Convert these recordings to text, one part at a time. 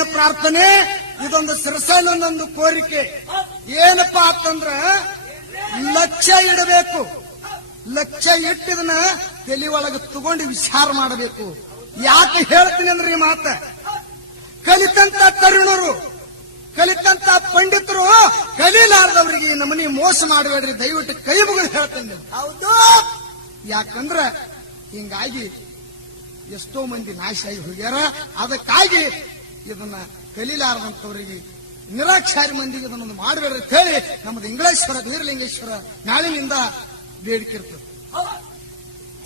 ಕೊನೆಯ ಪ್ರಾರ್ಥನೆ, ಇದೊಂದು ಸಿರಸೈಲೊಂದೊಂದು ಕೋರಿಕೆ. ಏನಪ್ಪಾ ಅಂತಂದ್ರ ಲಕ್ಷ್ಯ ಇಡಬೇಕು. ಲಕ್ಷ್ಯ ಇಟ್ಟಿದನ ತಲೆ ಒಳಗೆ ತಗೊಂಡು ವಿಚಾರ ಮಾಡಬೇಕು. ಯಾಕೆ ಹೇಳ್ತೀನಿ ಅಂದ್ರೆ ಈ ಮಾತ, ಕಲಿತಂತ ತರುಣರು, ಕಲಿತಂತ ಪಂಡಿತರು ಕಲೀಲಾರ್ದವ್ರಿಗೆ ಈ ನಮನಿ ಮೋಸ ಮಾಡಬೇಡ್ರಿ, ದಯವಿಟ್ಟು ಕೈ ಮುಗಿದು ಹೇಳ್ತೇನೆ. ಹೌದು, ಯಾಕಂದ್ರ ಹಿಂಗಾಗಿ ಎಷ್ಟೋ ಮಂದಿ ನಾಶ ಆಗಿ ಹೋಗ್ಯಾರ. ಅದಕ್ಕಾಗಿ ಇದನ್ನ ಕಲೀಲಾರದಂತವರಿಗೆ, ನಿರಾಕ್ಷಾರಿ ಮಂದಿಗೆ ಇದನ್ನೊಂದು ಮಾಡಬೇಡ್ರಿ ಅಂತ ಹೇಳಿ ನಮ್ಮದು ಇಂಗ್ಲೇಶ್ವರ ಬೀರಲಿಂಗೇಶ್ವರ ನಾಳಿನಿಂದ ಬೇಡಿಕೆ ಇರ್ತದೆ.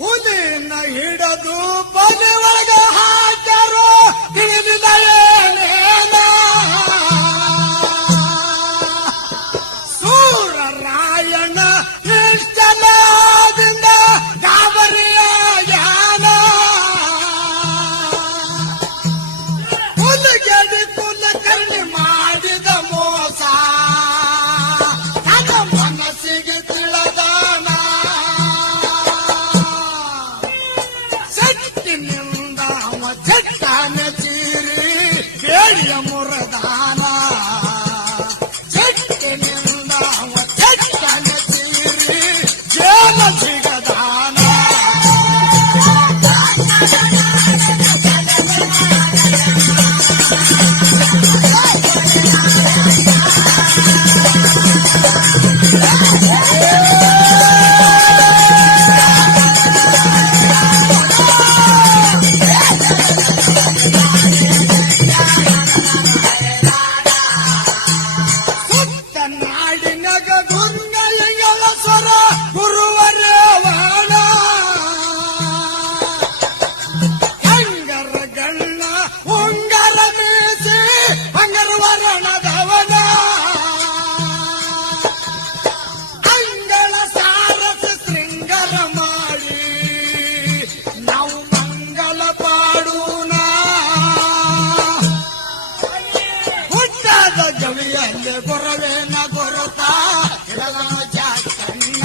ಹುಲಿನ ಹಿಡದು ಬಲೆ ಒಳಗ ಹಾಕ್ಯಾರೋ ತಿಳಿದಿದ ಏನೇನ, ಸೂರರಾಯಣ ನಿಶ್ಚಲದಿಂದ ಗಾಬರಿಯ ಜ್ಞಾನ, ಹುಲಿಗೆಡಿ ಕುಲಕರ್ಣಿ ಮಾಡಿದ ಮೋಸ ನನ್ನ ಮನಸ್ಸಿಗೆ ತಿಳಿದಾನ, ಸೆಟ್ಟಿನಿಂದ ಅವ ಚಟ್ಟಾನ ಚೀರಿ ಕೇಳಿಯ ಮುರದಾನ, ಸೆಟ್ಟಿನಿಂದ ಅವ ಚಟ್ಟಾನ ಚೀರಿ ಜೇಲ ಸಿಗದಾನ. ಸುತ್ತ ನಾಡಿನಗ ದುರ್ಗಯಗಳ ಸ್ವರ ಗುರುವರೇವಾಣ, ಹಂಗರ ಗಣ್ಣ ಉಂಗರ ಮೀಸಿ ಹಂಗರ ವರ್ಣದವನ, ಅಂಗಳ ಸಾರಸ ಶೃಂಗಾರ ಮಾಡಿ ನಾವು ಮಂಗಲ ಪಾಡೂನ, ಹುಟ್ಟಾದ ಗವಿಯಲ್ಲಿ ಗೊರವೇನ ಗೊರತ ಹಿಡದನ ಜಾತನ್ನ,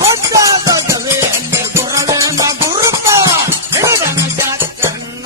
ಹುಟ್ಟಾದ ಗವಿಯಲ್ಲಿ ಗೊರವೇನ ಗುರುತ ಹಿಡದನ ಜಾತನ್ನ.